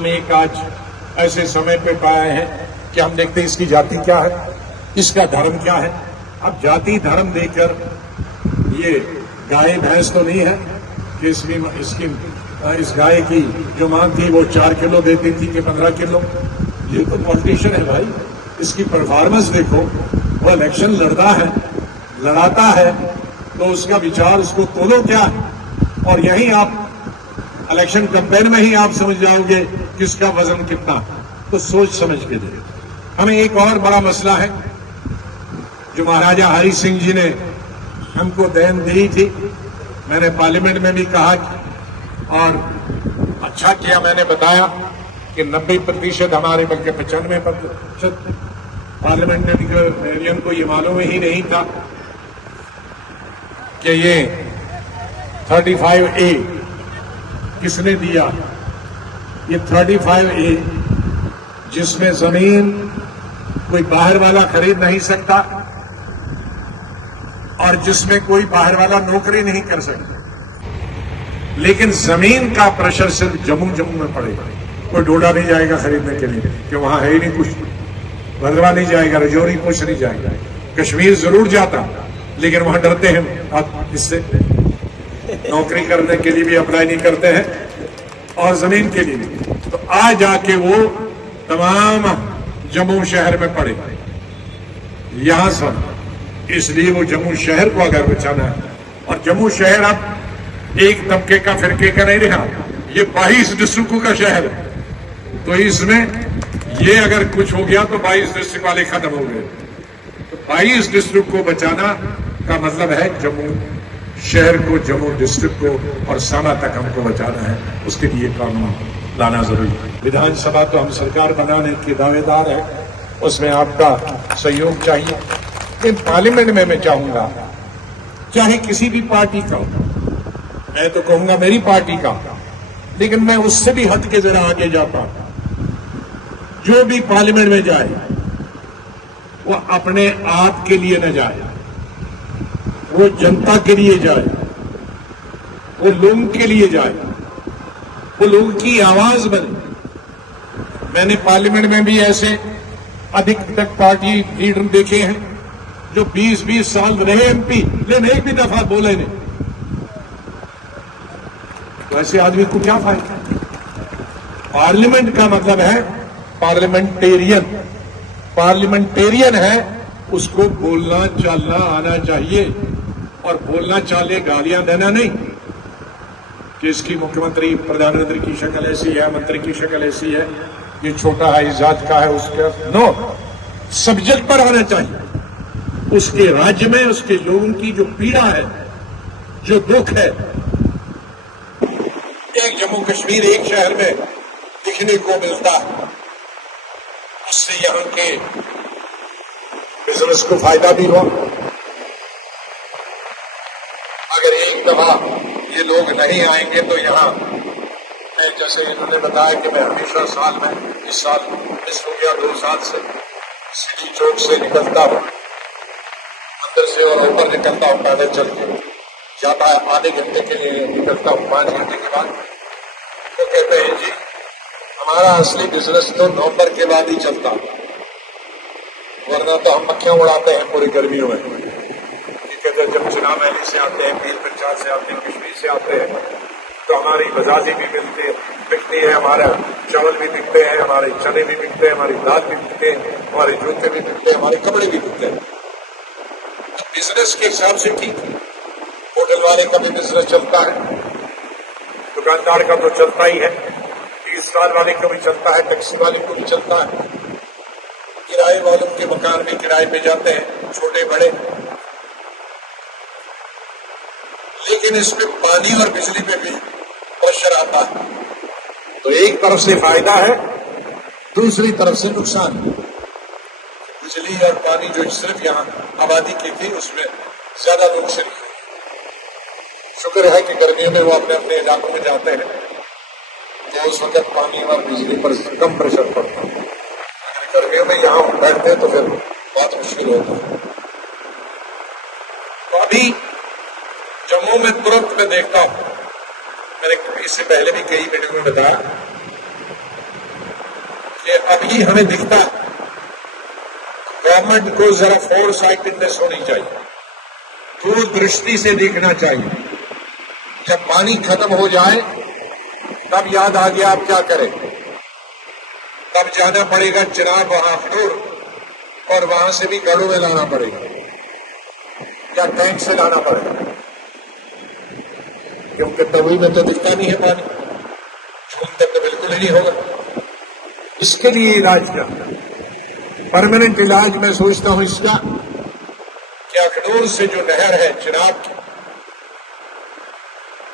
ہم ایک آج ایسے سمے پہ پائے ہیں کہ ہم دیکھتے ہیں اس کی جاتی کیا ہے، اس کا دھرم کیا ہے. اب جاتی دھرم دے کر یہ گائے بھینس تو نہیں ہے کہ اس گائے کی جو ماں تھی وہ 4 کلو دیتی تھی کہ 15 کلو. یہ تو پالیٹیشین ہے بھائی. اس کی پرفارمنس دیکھو. وہ الیکشن لڑاتا ہے تو اس کا وچار اس کو تولو کیا ہے. اور یہیں آپ الیکشن کمپین میں ہی آپ سمجھ جاؤ گے کس کا وزن کتنا. تو سوچ سمجھ کے دے. ہمیں ایک اور بڑا مسئلہ ہے جو مہاراجا ہری سنگھ جی نے ہم کو دین دی تھی. میں نے پارلیمنٹ میں بھی کہا اور اچھا کیا میں نے بتایا کہ 90% ہمارے بلکہ 95% پارلیمنٹرین کو یہ معلوم ہی نہیں تھا کہ یہ 35A کس نے دیا. یہ 35A جس میں زمین کوئی باہر والا خرید نہیں سکتا اور جس میں کوئی باہر والا نوکری نہیں کر سکتا، لیکن زمین کا پریشر صرف جموں میں پڑے گا. کوئی ڈوڈا نہیں جائے گا خریدنے کے لیے کہ وہاں ہے ہی نہیں کچھ. بھدروا نہیں جائے گا، رجوری کچھ نہیں جائے گا. کشمیر ضرور جاتا لیکن وہاں ڈرتے ہیں آپ اس سے نوکری کرنے کے لیے بھی اپلائی نہیں کرتے ہیں اور زمین کے لیے بھی. تو آ جا کے وہ تمام جموں شہر میں پڑے یہاں سب. اس لیے وہ جموں شہر کو اگر بچانا ہے، اور جموں شہر اب ایک طبقے کا فرقے کا نہیں رہا، یہ 22 ڈسٹرکٹوں کا شہر ہے. تو اس میں یہ اگر کچھ ہو گیا تو 22 ڈسٹرکٹ والے ختم ہو گئے. تو 22 ڈسٹرکٹ کو بچانا کا مطلب ہے جموں شہر کو، جموں ڈسٹرکٹ کو اور ساما تک ہم کو بچانا ہے. اس کے لیے قانون لانا ضروری ہے. ودھان سبھا تو ہم سرکار بنانے کے دعوے دار ہیں، اس میں آپ کا سہیوگ چاہیے. لیکن پارلیمنٹ میں چاہوں گا چاہے کسی بھی پارٹی کا ہو، میں تو کہوں گا میری پارٹی کا، لیکن میں اس سے بھی ہٹ کے ذرا آگے جاتا ہوں. جو بھی پارلیمنٹ میں جائے وہ اپنے آپ کے لیے نہ جائے، وہ جنتا کے لیے جائے، وہ لوگوں کے لیے جائے، وہ لوگوں کی آواز بنے. میں نے پارلیمنٹ میں بھی ایسے ادھک تک پارٹی لیڈر دیکھے ہیں جو 20 سال رہے MP لیکن ایک بھی دفعہ بولے نہیں. تو ایسے آدمی کو کیا فائدہ؟ پارلیمنٹ کا مطلب ہے پارلیمنٹیرین. پارلیمنٹیرین ہے اس کو بولنا چالنا آنا چاہیے، اور بولنا چالے گالیاں دینا نہیں کہ اس کی مکھیہ منتری پردھان منتری کی شکل ایسی ہے، منتری کی شکل ایسی ہے، یہ چھوٹا ہے، اس ذات کا ہے، اس کا نو. سبجیکٹ پر آنا چاہیے. اس کے راجیہ میں اس کے لوگوں کی جو پیڑا ہے، جو دکھ ہے، ایک جموں کشمیر ایک شہر میں دکھنے کو ملتا ہے. اس سے یہاں کے بزنس کو فائدہ بھی ہوا. اگر ایک دفعہ یہ لوگ نہیں آئیں گے تو یہاں میں جیسے انہوں نے بتایا کہ میں ہمیشہ سال میں اس سال مس ہو گیا 2 سال سے سٹی چوک سے نکلتا ہوں، اندر سے اور اوپر نکلتا ہوں پیدل چل کے جاتا ہے. آدھے گھنٹے کے لیے نکلتا ہوں، 5 گھنٹے کے بعد. تو کہتے ہیں جی ہمارا اصلی بزنس تو نومبر کے بعد ہی چلتا، ورنہ تو ہم مکھیاں اڑاتے ہیں پوری گرمیوں میں. کہتے ہیں جب چناؤ ویلی سے آتے ہیں، پیل پنچال سے آتے ہیں، کشمیر سے آتے ہیں تو ہماری بزازی بھی بکتی ہے، ہمارا چاول بھی بکتے ہیں، ہمارے چنے بھی بکتے ہیں، ہماری دال بھی بکتے ہیں، ہمارے جوتے بھی بکتے ہیں، ہمارے کپڑے بھی بکتے ہیں. بزنس کے حساب سے ٹھیک ہے. ہوٹل والے کا بھی بزنس چلتا ہے، دکاندار کا تو چلتا ہی ہے، 30 سال والے کا بھی چلتا ہے، ٹیکسی والے کو بھی چلتا ہے، کرائے والوں کے مکان بھی کرائے پہ جاتے ہیں چھوٹے بڑے. لیکن اس میں پانی اور بجلی پہ بھی پریشر آتا ہے. تو ایک طرف سے فائدہ ہے، دوسری طرف سے نقصان ہے. بجلی اور پانی جو صرف یہاں آبادی کی تھی اس میں زیادہ لوگ شریک ہوئے. شکر ہے کہ گرمیوں میں وہ اپنے اپنے علاقوں میں جاتے ہیں تو اس وقت پانی اور بجلی پر کم پریشر پڑتا ہے. اگر گرمیوں میں یہاں بیٹھتے ہیں تو پھر بہت مشکل ہوتا ہے. تو ابھی جموں میں ترنت میں دیکھتا ہوں، میں نے اس سے پہلے بھی کئی میٹنگ میں بتایا کہ ابھی ہمیں دکھتا ہے گورنمنٹ کو ذرا فور سائٹڈنیس ہونی چاہیے، دور درشتی سے دیکھنا چاہیے. جب پانی ختم ہو جائے تب یاد آ گیا اب کیا کریں، تب جانا پڑے گا چناب وہاں اخنور، اور وہاں سے بھی گڑوں میں لانا پڑے گا یا ٹینک سے لانا پڑے گا، کیونکہ تبھی میں تو دکھتا نہیں ہے پانی، جون تک تو بالکل ہی نہیں ہوگا. اس کے لیے علاج کا پرماننٹ علاج میں سوچتا ہوں اس کا کہ اخنور سے جو نہر ہے چناب کی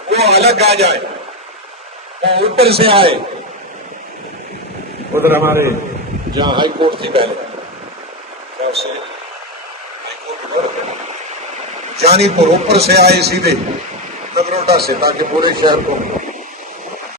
وہ الگ آ جائے، وہ اوپر سے آئے. ادھر ہمارے جہاں ہائی کورٹ تھی پہلے ہائی کورٹ جانی پور اوپر سے آئے سیدھے نگروٹا سے، تاکہ پورے شہر کو